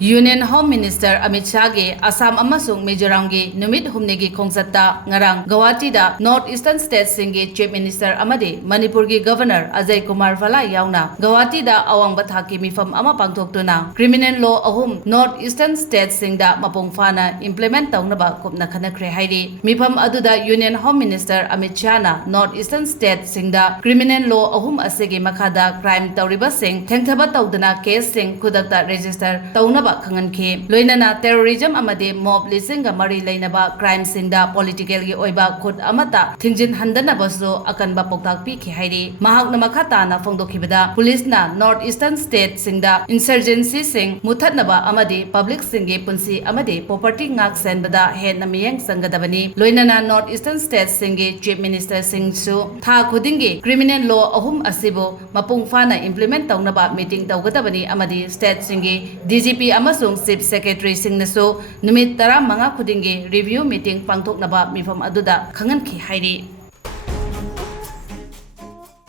Union Home Minister Amit Shah ge Assam amasung Mizoram ge numit humne gi khongsatta ngarang Guwahati da North Eastern States sing ge Chief Minister amade Manipur gi Governor Ajay Kumar Phala yauna Guwahati da awangba thaki mifam ama pangthoktuna Criminal Law Ahum North Eastern States sing da mapung fana implement taunaba kupna Khanakhre hairi mifam aduda Union Home Minister Amit Shah na North Eastern States sing da Criminal Law Ahum asege makhada crime tawriba sing thengthaba tawdana case sing khudakta register taunaba Khanakhre loinana terrorism amade mob lisinga mari lainaba crime singda political gi oiba khut amata thingjin handana baso akanba poktak pi khi hairi mahakna makhata na phongdokhibada police na North Eastern State singda insurgency sing muthatnaba amade public singe punsi amade property ngak senbada henna miyeng sangadabani loinana North Eastern State singe Chief Minister Singh su tha khudingi criminal law ahum asibo mapung fana implement taunaba meeting tawgadabani amade state singe DGP amasung Chief Secretary singnasu numit 15 khudingi review meeting pangthoknaba mifam aduda Khanakhre hairi